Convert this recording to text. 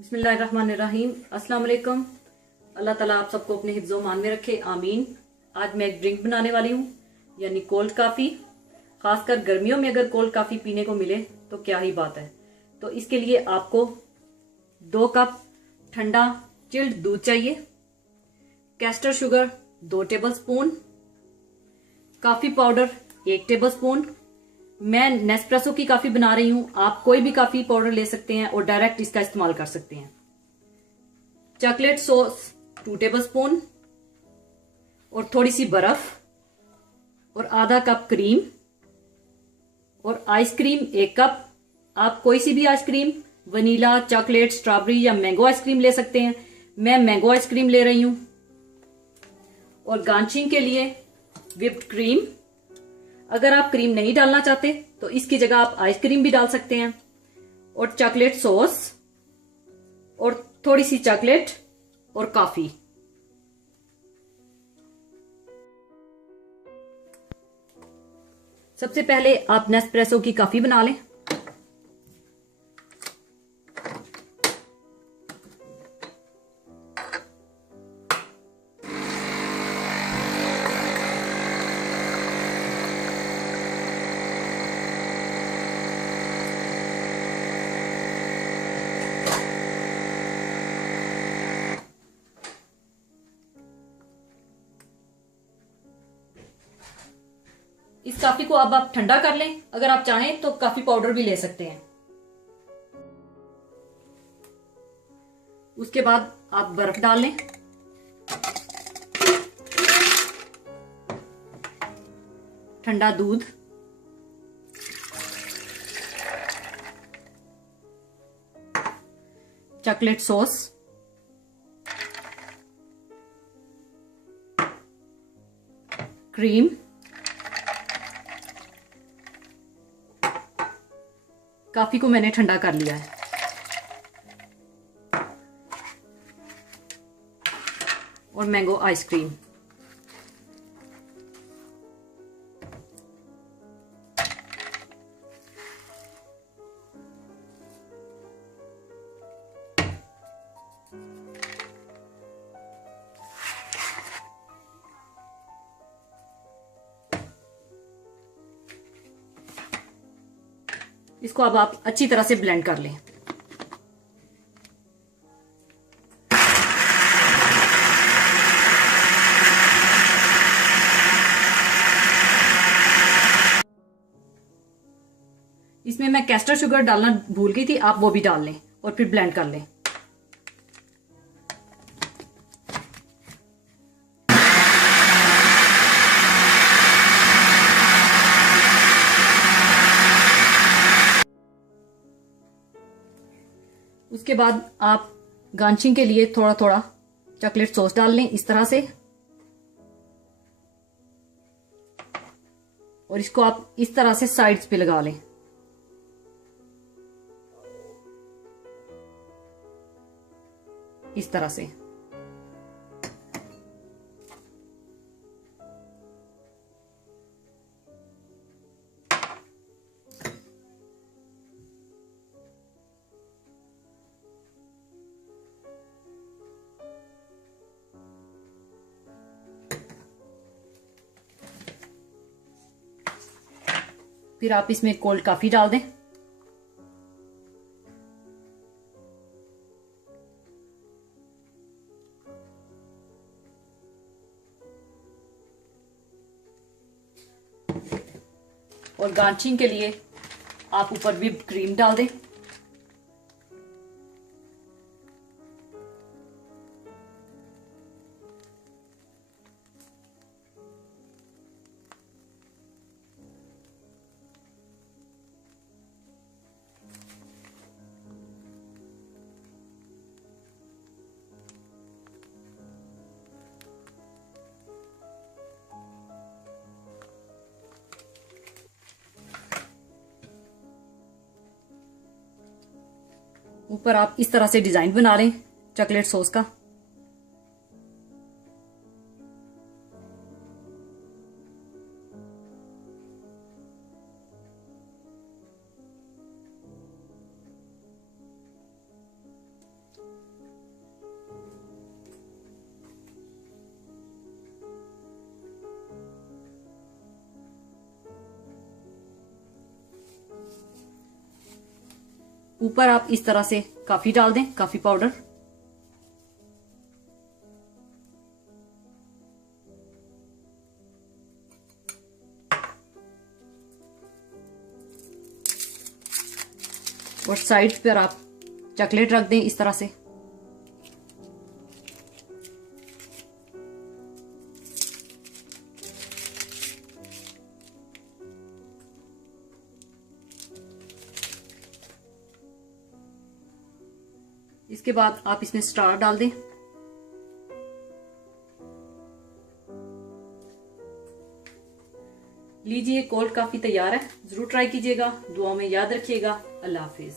बिस्मिल्लाहिर्रहमानिर्रहीम। अस्सलाम वालेकुम। अल्लाह ताला आप सबको अपने हिफ्ज़ो मान में रखे, आमीन। आज मैं एक ड्रिंक बनाने वाली हूँ, यानी कोल्ड काफ़ी। खासकर गर्मियों में अगर कोल्ड काफ़ी पीने को मिले तो क्या ही बात है। तो इसके लिए आपको 2 कप ठंडा चिल्ड दूध चाहिए, castor sugar 2 tablespoon, coffee powder 1 tablespoon. मैं नेस्प्रेसो की काफी बना रही हूं, आप कोई भी काफी पाउडर ले सकते हैं और डायरेक्ट इसका इस्तेमाल कर सकते हैं। चॉकलेट सॉस 2 टेबलस्पून और थोड़ी सी बर्फ और आधा कप क्रीम और आइसक्रीम 1 कप। आप कोई सी भी आइसक्रीम, वनीला, चॉकलेट, स्ट्रॉबेरी या मैंगो आइसक्रीम ले सकते हैं। मैं मैंगो आइसक्रीम ले रही हूं। और गार्निशिंग के लिए व्हिप्ड क्रीम। अगर आप क्रीम नहीं डालना चाहते तो इसकी जगह आप आइसक्रीम भी डाल सकते हैं। और चॉकलेट सॉस और थोड़ी सी चॉकलेट और कॉफी। सबसे पहले आप नेस्प्रेसो की कॉफी बना लें। इस कॉफी को अब आप ठंडा कर लें। अगर आप चाहें तो कॉफी पाउडर भी ले सकते हैं। उसके बाद आप बर्फ डाल लें। ठंडा दूध, चॉकलेट सॉस, क्रीम, कॉफी को मैंने ठंडा कर लिया है, और मैंगो आइसक्रीम। इसको अब आप अच्छी तरह से ब्लेंड कर लें। इसमें मैं कैस्टर शुगर डालना भूल गई थी, आप वो भी डाल लें और फिर ब्लेंड कर लें। उसके बाद आप गार्निशिंग के लिए थोड़ा थोड़ा चॉकलेट सॉस डाल लें इस तरह से, और इसको आप इस तरह से साइड्स पे लगा लें। इस तरह से। फिर आप इसमें कोल्ड कॉफी डाल दें। और गार्निशिंग के लिए आप ऊपर व्हिप्ड क्रीम डाल दें। ऊपर आप इस तरह से डिजाइन बना लें चॉकलेट सॉस का। ऊपर आप इस तरह से कॉफी डाल दें, कॉफी पाउडर। और साइड पर आप चॉकलेट रख दें इस तरह से। इसके बाद आप इसमें स्टार डाल दें। लीजिए, कोल्ड कॉफी तैयार है। जरूर ट्राई कीजिएगा। दुआ में याद रखिएगा। अल्लाह हाफिज।